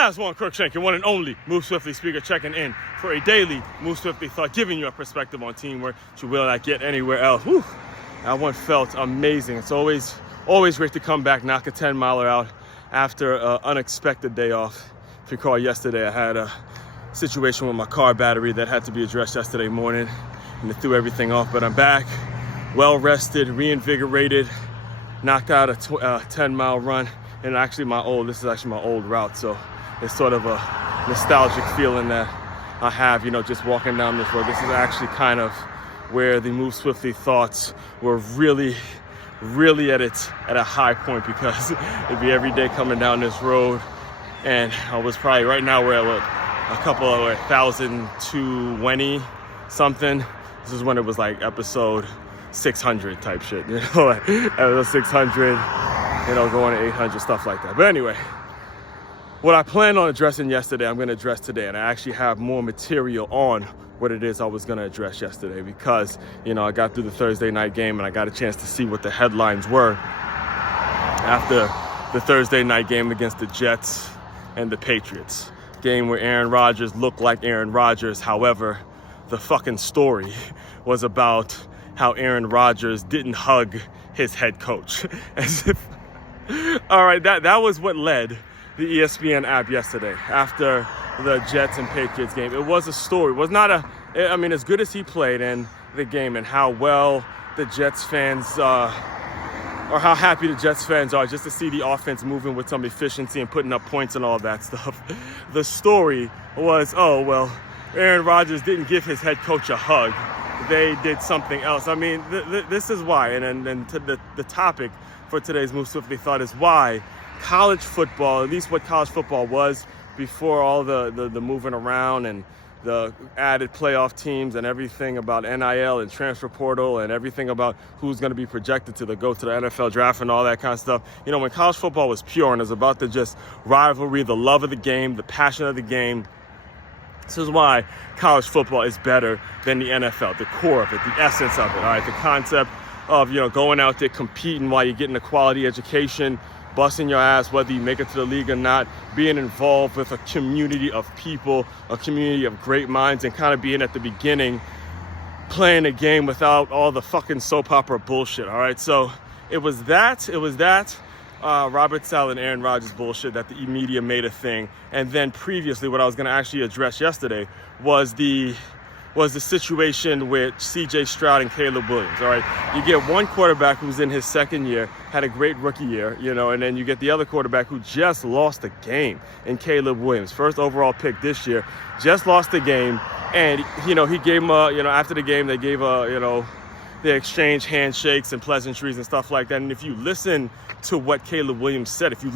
Aswand, Cruickshank, your one and only Move Swiftly speaker, checking in for a daily Move Swiftly thought, giving you a perspective on teamwork that you will not get anywhere else. Whew. That one felt amazing. It's always great to come back, knock a 10-miler out after an unexpected day off. If you recall, yesterday I had a situation with my car battery that had to be addressed yesterday morning, and it threw everything off. But I'm back, well rested, reinvigorated, knocked out a 10-mile run. And actually this is actually my old route, so it's sort of a nostalgic feeling that I have, just walking down this road. This is actually kind of where the Move Swiftly thoughts were really at a high point, because it'd be every day coming down this road, and I was probably, right now we're at a couple of 1,020 something. This is when it was like episode 600 type shit, like episode 600. Going to 800, stuff like that. But anyway, what I planned on addressing yesterday, I'm going to address today. And I actually have more material on what it is I was going to address yesterday, because, I got through the Thursday night game and I got a chance to see what the headlines were after the Thursday night game against the Jets and the Patriots. Game where Aaron Rodgers looked like Aaron Rodgers. However, the fucking story was about how Aaron Rodgers didn't hug his head coach. As if... All right, that was what led the ESPN app yesterday after the Jets and Patriots game. It was a story. It was not as good as he played in the game and how well the Jets fans, or how happy the Jets fans are just to see the offense moving with some efficiency and putting up points and all that stuff. The story was, Aaron Rodgers didn't give his head coach a hug. They did something else. This is why, and the topic for today's Move Swiftly thought is why college football, at least what college football was before all the moving around and the added playoff teams and everything about NIL and transfer portal and everything about who's going to be projected to go to the NFL draft and all that kind of stuff. When college football was pure and it was about the just rivalry, the love of the game, the passion of the game. This is why college football is better than the NFL, the core of it, the essence of it, all right? The concept of, going out there competing while you're getting a quality education, busting your ass, whether you make it to the league or not, being involved with a community of people, a community of great minds, and kind of being at the beginning, playing a game without all the fucking soap opera bullshit, all right? So it was that Robert Saleh and Aaron Rodgers bullshit that the media made a thing. And then previously, what I was going to actually address yesterday was the situation with C.J. Stroud and Caleb Williams, all right? You get one quarterback who's in his second year, had a great rookie year, and then you get the other quarterback who just lost the game in Caleb Williams, first overall pick this year, just lost the game. And, he gave him after the game, they gave they exchanged handshakes and pleasantries and stuff like that. And if you listen to what Caleb Williams said, if you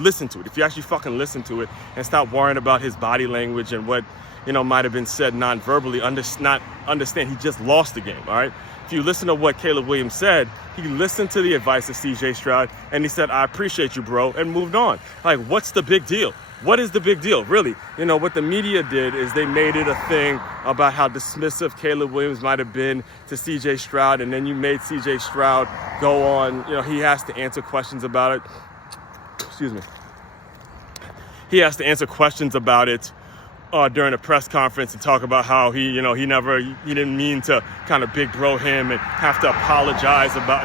actually fucking listen to it and stop worrying about his body language and what, might have been said non-verbally, not understand he just lost the game, all right? If you listen to what Caleb Williams said, he listened to the advice of C.J. Stroud, and he said, I appreciate you, bro, and moved on. Like, what's the big deal? What is the big deal, really? What the media did is they made it a thing about how dismissive Caleb Williams might have been to C.J. Stroud, and then you made C.J. Stroud go on, he has to answer questions about it. Excuse me. He has to answer questions about it during a press conference and talk about how he didn't mean to kind of big bro him and have to apologize about,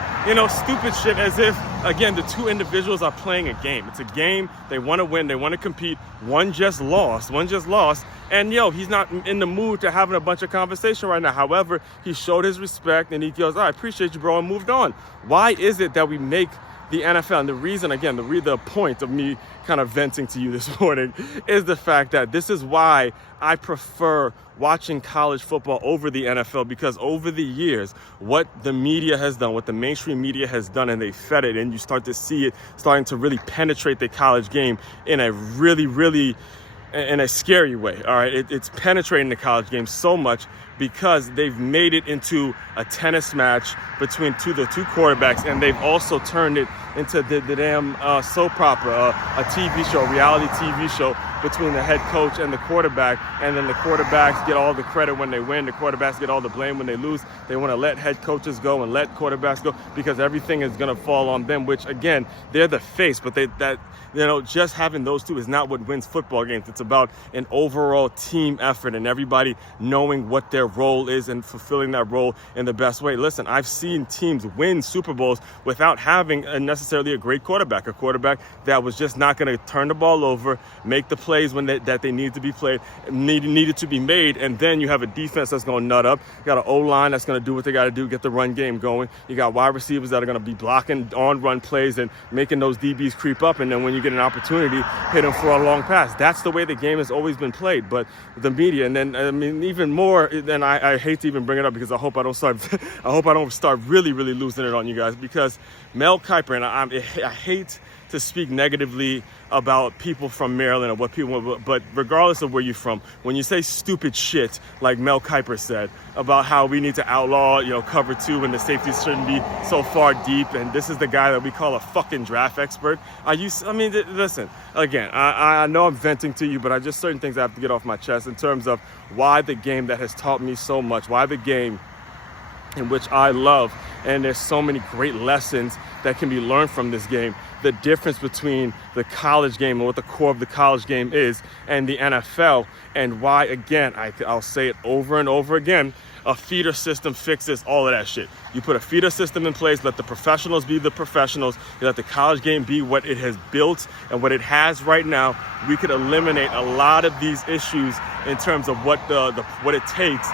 stupid shit, as if, again, the two individuals are playing a game. It's a game. They want to win. They want to compete. One just lost. And, he's not in the mood to having a bunch of conversation right now. However, he showed his respect and he goes, I appreciate you, bro, and moved on. Why is it that we make the NFL, and the reason, again, the point of me kind of venting to you this morning is the fact that this is why I prefer watching college football over the NFL, because over the years, what the media has done, what the mainstream media has done, and they fed it, and you start to see it starting to really penetrate the college game in a really, really, in a scary way, all right? It's penetrating the college game so much because they've made it into a tennis match between the two quarterbacks, and they've also turned it into the damn soap opera, a TV show, a reality TV show between the head coach and the quarterback, and then the quarterbacks get all the credit when they win, the quarterbacks get all the blame when they lose. They want to let head coaches go and let quarterbacks go because everything is going to fall on them, which again, they're the face, but just having those two is not what wins football games. It's about an overall team effort and everybody knowing what their role is and fulfilling that role in the best way. Listen, I've seen teams win Super Bowls without having necessarily a great quarterback, a quarterback that was just not going to turn the ball over, make the plays when that they need to be played, needed to be made, and then you have a defense that's going to nut up. You got an O-line that's going to do what they got to do, get the run game going. You got wide receivers that are going to be blocking on run plays and making those DBs creep up, and then when you get an opportunity, hit them for a long pass. That's the way the game has always been played. But the media, and then even more, than I hate to even bring it up because I hope I don't start really losing it on you guys, because Mel Kiper, and I hate to speak negatively about people from Maryland or what people, but regardless of where you're from, when you say stupid shit like Mel Kiper said about how we need to outlaw, cover two and the safeties shouldn't be so far deep, and this is the guy that we call a fucking draft expert. Listen, again, I know I'm venting to you, but I just certain things I have to get off my chest in terms of why the game that has taught me so much, why the game in which I love, and there's so many great lessons that can be learned from this game. The difference between the college game and what the core of the college game is and the NFL, and why, again, I'll say it over and over again, a feeder system fixes all of that shit. You put a feeder system in place, let the professionals be the professionals, you let the college game be what it has built and what it has right now. We could eliminate a lot of these issues in terms of what it takes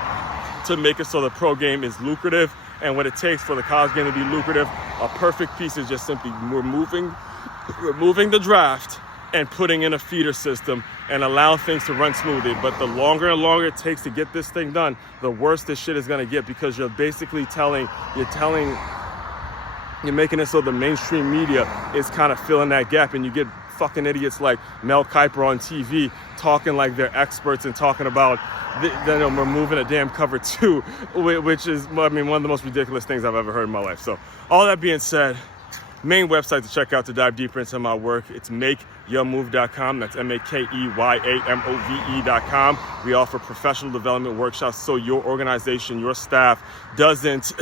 to make it so the pro game is lucrative, and what it takes for the college game to be lucrative. A perfect piece is just simply removing the draft and putting in a feeder system and allow things to run smoothly. But the longer and longer it takes to get this thing done, the worse this shit is going to get, because you're basically you're making it so the mainstream media is kind of filling that gap, and you get fucking idiots like Mel Kiper on TV talking like they're experts and talking about removing a damn cover two, which is, one of the most ridiculous things I've ever heard in my life. So all that being said, main website to check out to dive deeper into my work, it's makeyourmove.com. That's MAKEYAMOVE.com. We offer professional development workshops so your organization, your staff doesn't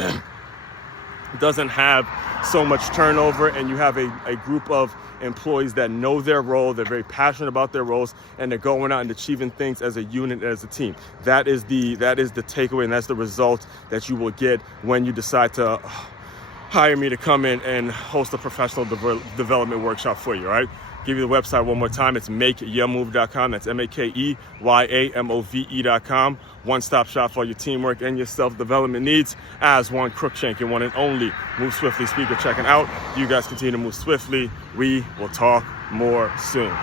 have so much turnover, and you have a group of employees that know their role, they're very passionate about their roles, and they're going out and achieving things as a unit, as a team. That is the takeaway, and that's the result that you will get when you decide to hire me to come in and host a professional development workshop for you, all right? Give you the website one more time. It's makeyourmove.com. That's MAKEYAMOVE.com. One-stop shop for your teamwork and your self-development needs. Aswand, Cruickshank, your one and only Move Swiftly speaker checking out. You guys continue to move swiftly. We will talk more soon.